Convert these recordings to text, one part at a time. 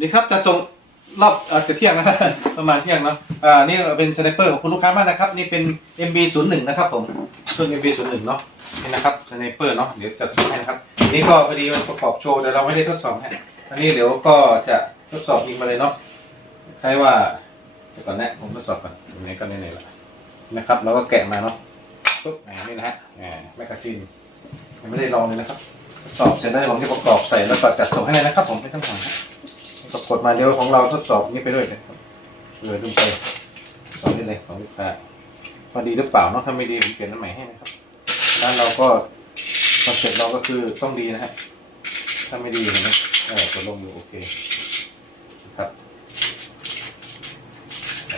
ดีครับจะส่งรอบเอ่อจะเที่ยงนะครับ ประมาณเที่ยงเนาะอ่านี่เป็นสไนเปอร์ของคุณลูกค้ามากนะครับ นี่เป็น MB 0 1 นะครับผมรุ่น MB 0 1 เนาะนี่นะครับสไนเปอร์เนาะเดี๋ยวจัดส่งให้นะครับนี่ก็พอดีมันประกอบโชว์แต่เราไม่ได้ทดสอบให้อันนี้เดี๋ยวก็จะทดสอบยิงมาเลยเนาะใครว่าเดี๋ยวก่อนนะผมทดสอบก่อนตรงไหนก็ไหนๆละนะครับเราก็แกะมาเนาะปุ๊บอ่านี่นะฮะอ่าแมกกาซีนยังไม่ได้ลองเลยนะครับสอบเสร็จแล้วผมจะประกอบใส่แล้วก็จัดส่งให้เลยนะครับผมไม่ต้องห่วงครับ ปรากฏมาเดี๋ยวของเราทดสอบนี้ไปด้วยนะครับเลยดูไปสอนได้เลยของลูกค้าว่าดีหรือเปล่าเนาะถ้าไม่ดีผมเปลี่ยนอันใหม่ให้นะครับร้านเราก็คอนเซ็ปต์เราก็คือต้องดีนะฮะถ้าไม่ดีเห็นไหมเออกดลงอยู่โอเคนะครับ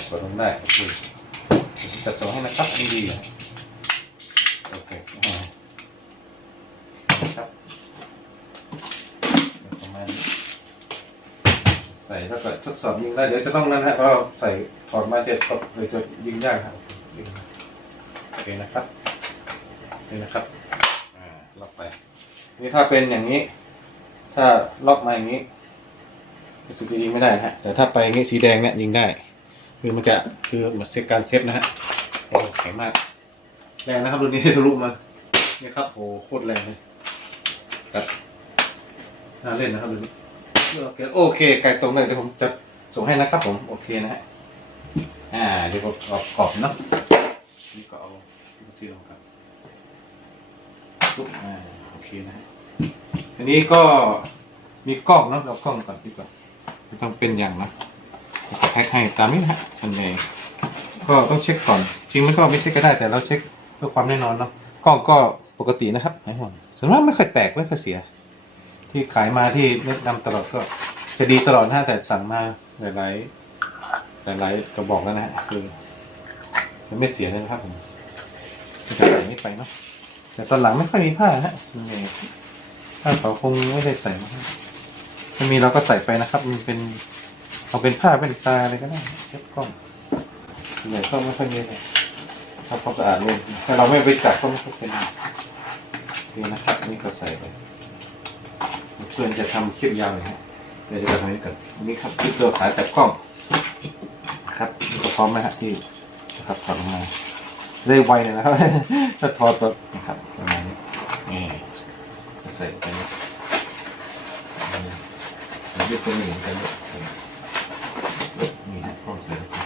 กดลงได้โอเคจัดส่งให้นะครับอันนี้ดีนะโอเคอ่าครับ ประมาณนี้ใส่แล้วก็ทดสอบยิงได้เดี๋ยวจะต้องนั่นฮะเพราใส่ถอดมาเสร็จก็เลยจะยิงยากครับโอเคนะครับนี่นะครับอ่าล็อกไป นี่ถ้าเป็นอย่างนี้ ถ้าล็อกมาอย่างนี้รู้สึกจะยิงไม่ได้ฮะ แต่ถ้าไปอย่างนี้สีแดงเนี่ยยิงได้ คือมันจะคือเหมือนเซฟการเซฟนะฮะโอ้แข็งมากแรงนะครับรุ่นนี้ทะลุมานี่ครับโหโคตรแรงเลยครับน่าเล่นนะครับดูนี้ โอเคโอเคไกลตรงเลยเดี๋ยวผมจะส่งให้นะครับผม โอเคนะฮะ อ่า เดี๋ยวผมกรอบกรอบเนาะ นี่ก็เอาซีลงครับปุ๊บอ่า โอเคนะฮะอันนี้ก็มีกล้องเนาะ เรากล้องก่อนดีกว่าไม่ต้องเป็นอย่างนะจะแพ็คให้ตามนี้นะฮะส่วนใหญ่ก็ต้องเช็คก่อน จริงมันก็ไม่เช็คก็ได้แต่เราเช็คเพื่อความแน่นอนเนาะ กล้องก็ปกตินะครับไม่ห่วงส่วนมากไม่ค่อยแตกไม่ค่อยเสีย ที่ขายมาที่แนะนำตลอดก็จะดีตลอดนะแต่สั่งมาหลายๆหลายๆกระบอกแล้วนะคือมันไม่เสียเลยนะครับผมจะใส่นี่ไปเนาะแต่ตอนหลังไม่ค่อยมีผ้าฮะนี่ผ้าเขาคงไม่ได้ใส่มาถ้ามีเราก็ใส่ไปนะครับ มันเป็นเอาเป็นผ้าเป็นตาอะไรก็ได้เช็ดกล้องส่วนใหญ่ก็ไม่ค่อยมีเลยทำควาสะอาดเลยถ้าเราไม่ไปจับก็ไม่ค่อยเป็นนี่นะครับนี่ก็ใส่ไป เพื่อนจะทำคลิปยาวเลยฮะเดี๋ยวจะทำนี้ก่อนอันนี้ครับคลิปตัวขาจับกล้องนะครับก็พร้อมนะฮะที่นะครับถอดออกมาได้ไวเลยนะครับถ้าถอดตัวนะครับประมาณนี้นี่ใส่ไปนี่มันยึดตัวหนึ่งเหมือนกันด้วยนี่ฮะกล้องใส่ลงไป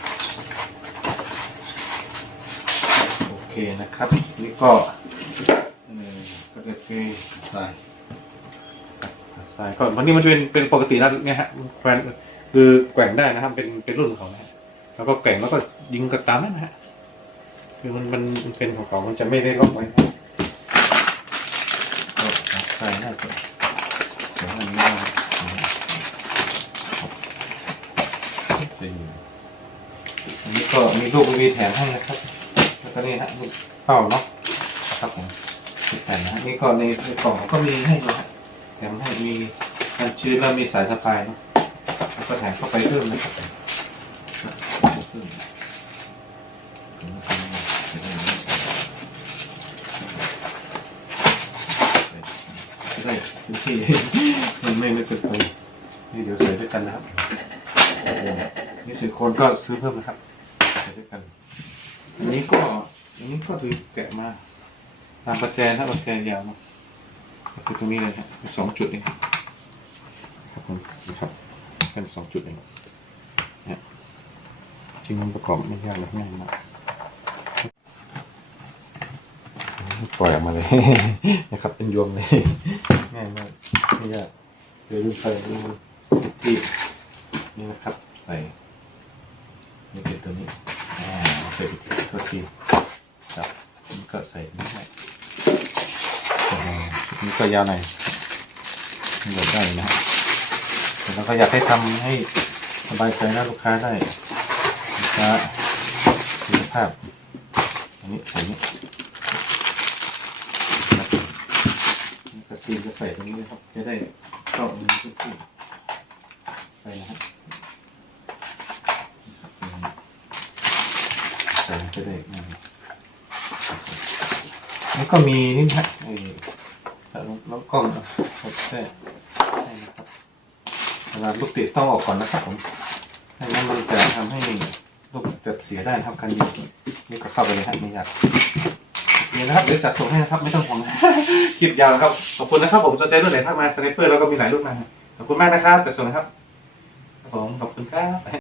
โอเคนะครับ นี่ก็เออก็จะเทใส่ ใช่ก็วันนี้มันจะเป็นเป็นปกติแล้วเนี่ยฮะแขวนคือแกว่งได้นะครับ เป็นเป็นรุ่นของเขานะฮะแล้วก็แกว่งแล้วก็ยิงกระตามนั่นนะฮะคือมันมันมันเป็นของเขามันจะไม่ได้ล็อกไว้นะก็ใส่หน้าตัวเดี๋ยวมันไม่ได้เป็นอันนี้ก็มีลูกมีแถมให้นะครับแล้วก็นี่ฮะลูกเป้าเนาะครับผมมีแถมนะฮะนี่ก็ในในกล่องเขาก็มีให้นะฮะ แถมให้มีการชื้นแล้วมีสายสะพายนะแล้วก็แถมเข้าไปเพิ่มนะครับเพิ่มจะได้พื้นที่มันไม่ไม่เกินไปนี่เดี๋ยวใส่ด้วยกันนะครับนี่สิโคนก็ซื้อเพิ่มนะครับใส่ด้วยกัน อันนี้ก็อันนี้ก็ถือแกะมาตามประแจนะประแจยาวเนาะ คือตรงนี้เลยครับสองจุดเองครับผมนะครับเป็นสองจุดเองนะจริงมันประกอบไม่ยากหรอกง่ายมากปล่อยออกมาเลย นะครับ เป็นยวงเลย ง่ายมากไม่ยากเดี๋ยวดูใส่ดูที่นี่นะครับ ใส่นี่เป็นตัวนี้อ่าใส่ตัวทีครับก็ใส่นี่ได้ นี่ก็ยาวหน่อยนี่ก็ได้นะแต่เราก็อยากให้ทำให้สบายใจนะลูกค้าได้ลูกค้าคุณภาพอันนี้ใส่นี้นี่กระซีนจะใส่ตรงนี้นะครับ จะได้เข้ามือทุกที่ใส่นะฮะใส่จะได้ แล้วก็มีนี่นะฮะไอ้แล้วแล้วกล้องนะครับแค่ให้นะครับวลาลูกติดต้องออกก่อนนะครับผมไม่งั้นมันจะทำให้ลูกจะเสียได้นะครับการยิงนี่ก็เข้าไปเลยฮะไม่ยากโอเคนะครับเดี๋ยวจัดส่งให้นะครับ ไม่ต้องห่วงนะคลิปยาวครับ ขอบคุณนะครับ ผมสนใจรุ่นไหนทักมาสไนเปอร์แล้วก็มีหลายรุ่นมาขอบคุณมากนะครับจัดส่งนะครับครับผมขอบคุณครับ